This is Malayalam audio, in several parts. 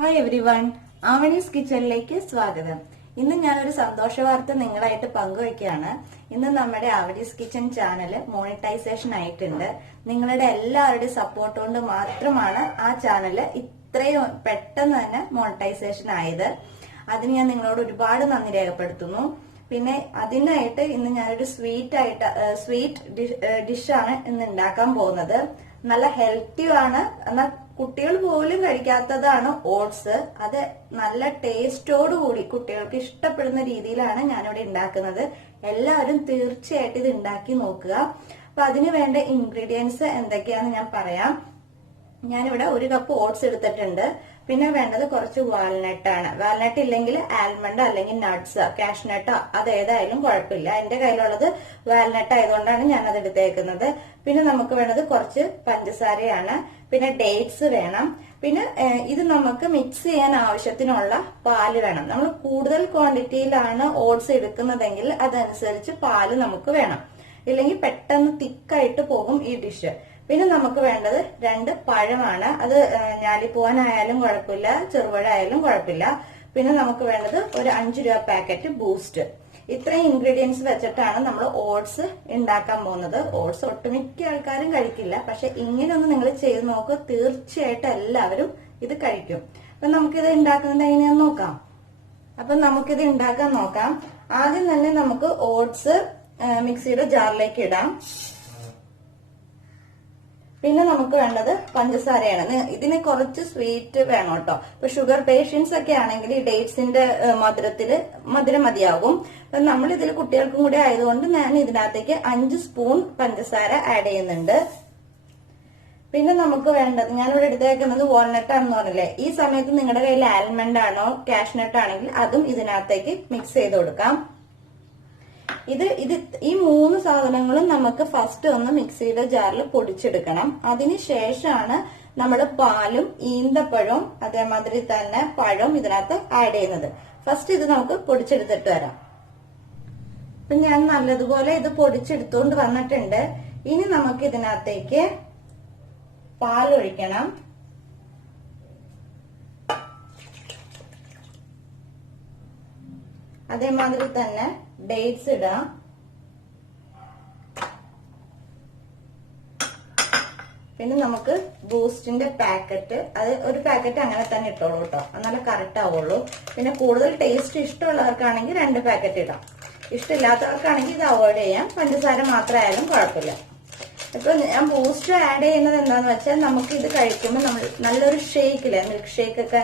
ഹായ് എവരിവൺ, ആവണീസ് കിച്ചണിലേക്ക് സ്വാഗതം. ഇന്ന് ഞാനൊരു സന്തോഷ വാർത്ത നിങ്ങളായിട്ട് പങ്കുവയ്ക്കുകയാണ്. ഇന്ന് നമ്മുടെ ആവണീസ് കിച്ചൺ ചാനൽ മോണിറ്റൈസേഷൻ ആയിട്ടുണ്ട്. നിങ്ങളുടെ എല്ലാവരുടെയും സപ്പോർട്ട് കൊണ്ട് മാത്രമാണ് ആ ചാനൽ ഇത്രയും പെട്ടെന്ന് തന്നെ മോണിറ്റൈസേഷൻ ആയത്. അതിന് ഞാൻ നിങ്ങളോട് ഒരുപാട് നന്ദി രേഖപ്പെടുത്തുന്നു. പിന്നെ അതിനായിട്ട് ഇന്ന് ഞാനൊരു സ്വീറ്റ് ഡിഷാണ് ഇന്ന് ഉണ്ടാക്കാൻ പോകുന്നത്. നല്ല ഹെൽത്തിയാണ്, എന്നാൽ കുട്ടികൾ പോലും കഴിക്കാത്തതാണ് ഓട്സ്. അത് നല്ല ടേസ്റ്റോട് കൂടി കുട്ടികൾക്ക് ഇഷ്ടപ്പെടുന്ന രീതിയിലാണ് ഞാനിവിടെ ഉണ്ടാക്കുന്നത്. എല്ലാവരും തീർച്ചയായിട്ടും ഇത് ഉണ്ടാക്കി നോക്കുക. അപ്പൊ അതിന് വേണ്ട ഇൻഗ്രീഡിയൻസ് എന്തൊക്കെയാന്ന് ഞാൻ പറയാം. ഞാനിവിടെ 1 കപ്പ് ഓട്സ് എടുത്തിട്ടുണ്ട്. പിന്നെ വേണ്ടത് കുറച്ച് വാൽനട്ട് ആണ്. വാൽനട്ട് ഇല്ലെങ്കിൽ ആൽമണ്ട് അല്ലെങ്കിൽ നട്ട്സ്, കാഷ്നട്ടോ അതേതായാലും കുഴപ്പമില്ല. എന്റെ കയ്യിലുള്ളത് വാൽനട്ട് ആയതുകൊണ്ടാണ് ഞാൻ അത് എടുത്തേക്കുന്നത്. പിന്നെ നമുക്ക് വേണ്ടത് കുറച്ച് പഞ്ചസാരയാണ്. പിന്നെ ഡേറ്റ്സ് വേണം. പിന്നെ ഇത് നമുക്ക് മിക്സ് ചെയ്യാൻ ആവശ്യത്തിനുള്ള പാല് വേണം. നമ്മൾ കൂടുതൽ ക്വാണ്ടിറ്റിയിലാണ് ഓട്സ് എടുക്കുന്നതെങ്കിൽ അതനുസരിച്ച് പാല് നമുക്ക് വേണം. ഇല്ലെങ്കിൽ പെട്ടെന്ന് തിക്കായിട്ട് പോകും ഈ ഡിഷ്. പിന്നെ നമുക്ക് വേണ്ടത് 2 പഴമാണ്. അത് ഞാലിപ്പൂവനായാലും കുഴപ്പമില്ല, ചെറുപഴം ആയാലും കുഴപ്പമില്ല. പിന്നെ നമുക്ക് വേണ്ടത് ഒരു 5 രൂപ പാക്കറ്റ് ബൂസ്റ്റ്. ഇത്രയും ഇൻഗ്രീഡിയൻസ് വെച്ചിട്ടാണ് നമ്മൾ ഓട്സ് ഉണ്ടാക്കാൻ പോകുന്നത്. ഓട്സ് ഒട്ടുമിക്ക ആൾക്കാരും കഴിക്കില്ല, പക്ഷെ ഇങ്ങനെയൊന്ന് നിങ്ങൾ ചെയ്ത് നോക്കുക, തീർച്ചയായിട്ടും എല്ലാവരും ഇത് കഴിക്കും. അപ്പൊ നമുക്കിത് ഉണ്ടാക്കുന്നത് എങ്ങനെയാന്ന് നോക്കാം. അപ്പൊ നമുക്കിത് ഉണ്ടാക്കാൻ നോക്കാം. ആദ്യം തന്നെ നമുക്ക് ഓട്സ് മിക്സിയുടെ ജാറിലേക്ക് ഇടാം. പിന്നെ നമുക്ക് വേണ്ടത് പഞ്ചസാരയാണ്. ഇതിന് കുറച്ച് സ്വീറ്റ് വേണം കേട്ടോ. ഇപ്പൊ ഷുഗർ പേഷ്യൻസ് ഒക്കെ ആണെങ്കിൽ ഈ ഡേറ്റ്സിന്റെ മധുരം മതിയാകും. നമ്മൾ ഇതിൽ കുട്ടികൾക്കും കൂടി ആയതുകൊണ്ട് ഞാൻ ഇതിനകത്തേക്ക് 5 സ്പൂൺ പഞ്ചസാര ആഡ് ചെയ്യുന്നുണ്ട്. പിന്നെ നമുക്ക് വേണ്ടത്, ഞാനിവിടെ എടുത്തേക്കുന്നത് വാൾനട്ട് ആണെന്ന് പറഞ്ഞില്ലേ. ഈ സമയത്ത് നിങ്ങളുടെ കയ്യിൽ ആൽമണ്ട് ആണോ കാഷ്നട്ട് ആണെങ്കിൽ അതും ഇതിനകത്തേക്ക് മിക്സ് ചെയ്ത് കൊടുക്കാം. ഈ 3 സാധനങ്ങളും നമുക്ക് ഫസ്റ്റ് ഒന്ന് മിക്സിയുടെ ജാറിൽ പൊടിച്ചെടുക്കണം. അതിനുശേഷമാണ് നമ്മൾ പാലും ഈന്തപ്പഴവും അതേമാതിരി തന്നെ പഴവും ഇതിനകത്ത് ആഡ് ചെയ്യുന്നത്. ഫസ്റ്റ് ഇത് നമുക്ക് പൊടിച്ചെടുത്തിട്ട് വരാം. അപ്പൊ ഞാൻ നല്ലതുപോലെ ഇത് പൊടിച്ചെടുത്തോണ്ട് വന്നിട്ടുണ്ട്. ഇനി നമുക്ക് ഇതിനകത്തേക്ക് പാലൊഴിക്കണം. അതേമാതിരി തന്നെ ഡേറ്റ്സ് ഇടാം. പിന്നെ നമുക്ക് ബൂസ്റ്റിന്റെ പാക്കറ്റ്, അത് ഒരു പാക്കറ്റ് അങ്ങനെ തന്നെ ഇട്ടോളൂ കേട്ടോ, എന്നാലേ കറക്റ്റ് ആവുള്ളൂ. പിന്നെ കൂടുതൽ ടേസ്റ്റ് ഇഷ്ടമുള്ളവർക്കാണെങ്കിൽ 2 പാക്കറ്റ് ഇടാം. ഇഷ്ടമില്ലാത്തവർക്കാണെങ്കിൽ ഇത് അവോയ്ഡ് ചെയ്യാം. പഞ്ചസാര മാത്രമായാലും കുഴപ്പമില്ല. ഇപ്പൊ ഞാൻ ബൂസ്റ്റ് ആഡ് ചെയ്യുന്നത് എന്താന്ന് വെച്ചാൽ നമുക്ക് ഇത് കഴിക്കുമ്പോൾ നമ്മൾ നല്ലൊരു ഷേക്കില്ലേ, മിൽക്ക് ഷേക്ക് ഒക്കെ,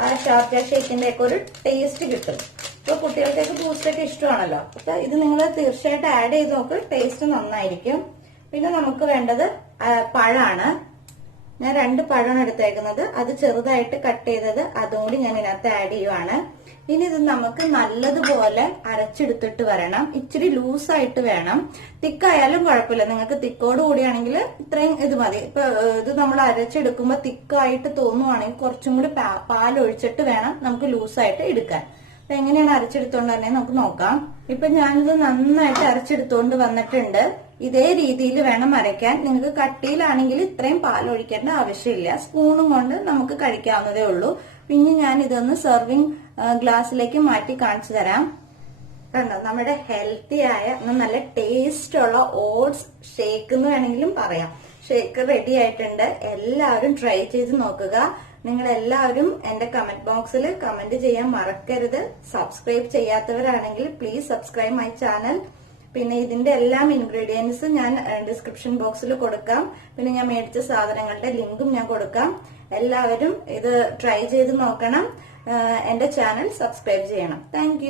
ആ ഷാർജ ഷേക്കിന്റെ ഒക്കെ ഒരു ടേസ്റ്റ് കിട്ടും. ഇപ്പൊ കുട്ടികൾക്കൊക്കെ ബൂസ്റ്റ് ഒക്കെ ഇഷ്ടമാണല്ലോ. അപ്പൊ ഇത് നിങ്ങൾ തീർച്ചയായിട്ടും ആഡ് ചെയ്ത് നോക്ക്, ടേസ്റ്റ് നന്നായിരിക്കും. പിന്നെ നമുക്ക് വേണ്ടത് പഴമാണ്. ഞാൻ 2 പഴമാണ് എടുത്തേക്കുന്നത്. അത് ചെറുതായിട്ട് കട്ട് ചെയ്തത് അതും കൂടി ഞാൻ ഇതിനകത്ത് ആഡ് ചെയ്യുവാണ്. ഇനി ഇത് നമുക്ക് നല്ലതുപോലെ അരച്ചെടുത്തിട്ട് വരണം. ഇച്ചിരി ലൂസായിട്ട് വേണം. തിക്കായാലും കുഴപ്പമില്ല. നിങ്ങൾക്ക് തിക്കോട് കൂടിയാണെങ്കിൽ ഇത്രയും ഇത് മതി. ഇപ്പൊ ഇത് നമ്മൾ അരച്ചെടുക്കുമ്പോൾ തിക്കായിട്ട് തോന്നുവാണെങ്കിൽ കുറച്ചും കൂടി പാലൊഴിച്ചിട്ട് വേണം നമുക്ക് ലൂസായിട്ട് എടുക്കാൻ. അപ്പൊ എങ്ങനെയാണ് അരച്ചെടുത്തോണ്ട് തന്നെ നമുക്ക് നോക്കാം. ഇപ്പൊ ഞാനിത് നന്നായിട്ട് അരച്ചെടുത്തോണ്ട് വന്നിട്ടുണ്ട്. ഇതേ രീതിയിൽ വേണം അരയ്ക്കാൻ. നിങ്ങൾക്ക് കട്ടിയിലാണെങ്കിൽ ഇത്രയും പാലൊഴിക്കേണ്ട ആവശ്യമില്ല. സ്പൂണും കൊണ്ട് നമുക്ക് കഴിക്കാവുന്നതേ ഉള്ളൂ. പിന്നെ ഞാൻ ഇതൊന്ന് സെർവിങ് ഗ്ലാസ്സിലേക്ക് മാറ്റി കാണിച്ചു തരാം. കണ്ടോ, നമ്മുടെ ഹെൽത്തി ആയ നല്ല ടേസ്റ്റ് ഉള്ള ഓട്സ് ഷേക്ക് എന്ന് വേണമെങ്കിലും പറയാം. ഷേക്ക് റെഡി ആയിട്ടുണ്ട്. എല്ലാവരും ട്രൈ ചെയ്ത് നോക്കുക. നിങ്ങൾ എല്ലാവരും എന്റെ കമന്റ് ബോക്സിൽ കമന്റ് ചെയ്യാൻ മറക്കരുത്. സബ്സ്ക്രൈബ് ചെയ്യാത്തവരാണെങ്കിൽ പ്ലീസ് സബ്സ്ക്രൈബ് മൈ ചാനൽ. പിന്നെ ഇതിന്റെ എല്ലാം ഇൻഗ്രീഡിയൻസ് ഞാൻ ഡിസ്ക്രിപ്ഷൻ ബോക്സിൽ കൊടുക്കാം. പിന്നെ ഞാൻ മേടിച്ച സാധനങ്ങളുടെ ലിങ്കും ഞാൻ കൊടുക്കാം. എല്ലാവരും ഇത് ട്രൈ ചെയ്ത് നോക്കണം. എന്റെ ചാനൽ സബ്സ്ക്രൈബ് ചെയ്യണം. താങ്ക്